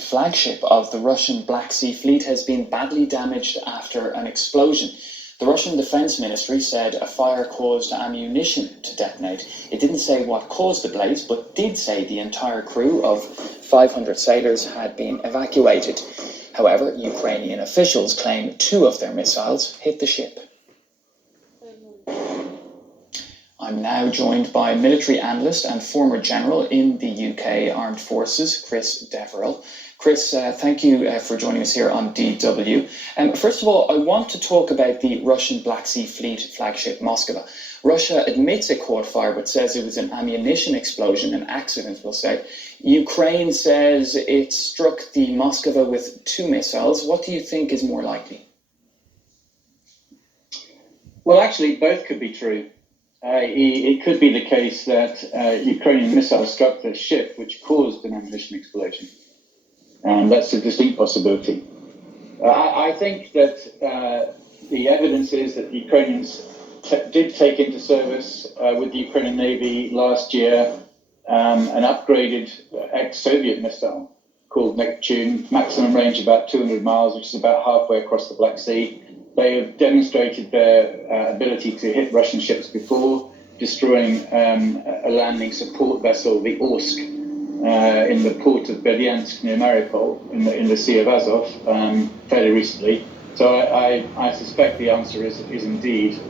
flagship of the Russian Black Sea Fleet has been badly damaged after an explosion. The Russian Defense Ministry said a fire caused ammunition to detonate. It didn't say what caused the blaze, but did say the entire crew of 500 sailors had been evacuated. However, Ukrainian officials claim 2 of their missiles hit the ship. I'm now joined by military analyst and former general in the UK Armed Forces, Chris Deverell. Chris, thank you for joining us here on DW. First of all, I want to talk about the Russian Black Sea Fleet flagship Moskva. Russia admits it caught fire, but says it was an ammunition explosion, an accident, we'll say. Ukraine says it struck the Moskva with 2 missiles. What do you think is more likely? Well, actually, both could be true. It could be the case that Ukrainian missiles struck the ship, which caused an ammunition explosion. That's a distinct possibility. I think that the evidence is that the Ukrainians did take into service with the Ukrainian Navy last year an upgraded ex-Soviet missile called Neptune, maximum range about 200 miles, which is about halfway across the Black Sea. They have demonstrated their ability to hit Russian ships before, destroying a landing support vessel, the Orsk, in the port of Berdyansk near Mariupol, in the Sea of Azov, fairly recently. So I suspect the answer is indeed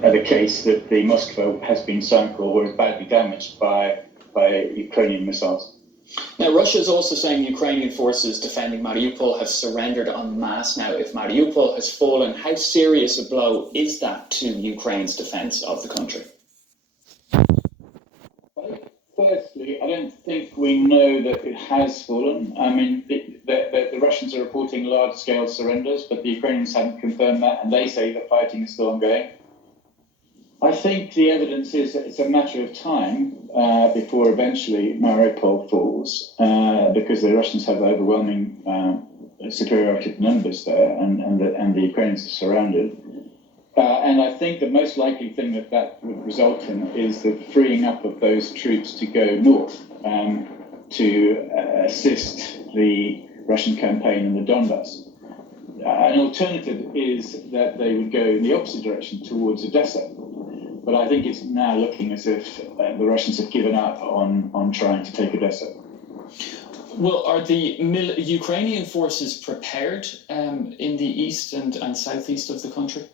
the case that the Moskva has been sunk or is badly damaged by Ukrainian missiles. Now, Russia is also saying Ukrainian forces defending Mariupol have surrendered en masse. Now, if Mariupol has fallen, how serious a blow is that to Ukraine's defence of the country? Firstly, I don't think we know that it has fallen. I mean, the Russians are reporting large-scale surrenders, but the Ukrainians haven't confirmed that, and they say that fighting is still ongoing. I think the evidence is that it's a matter of time before eventually Mariupol falls, because the Russians have overwhelming superiority of numbers there, and the Ukrainians are surrounded. And I think the most likely thing that would result in is the freeing up of those troops to go north to assist the Russian campaign in the Donbass. An alternative is that they would go in the opposite direction towards Odessa. But I think it's now looking as if the Russians have given up on trying to take Odessa. Well, are the Ukrainian forces prepared in the east and southeast of the country?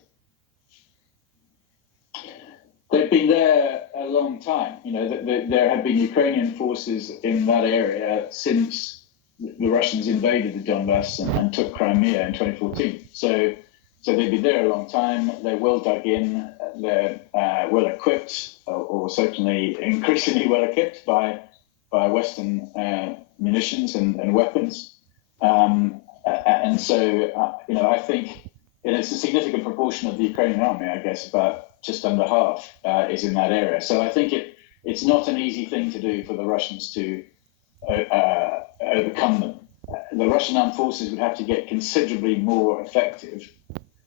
They've been there a long time. You know, there have been Ukrainian forces in that area since the Russians invaded the Donbass and took Crimea in 2014. So they've been there a long time. They're well dug in. They're well equipped, or certainly increasingly well equipped by Western munitions and weapons. And so, I think it's a significant proportion of the Ukrainian army. I guess about just under half is in that area. So I think it's not an easy thing to do for the Russians to overcome them. The Russian armed forces would have to get considerably more effective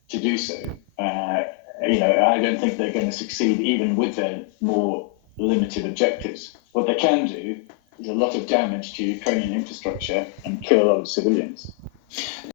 to do so. I don't think they're going to succeed even with their more limited objectives. What they can do is a lot of damage to Ukrainian infrastructure and kill a lot of civilians.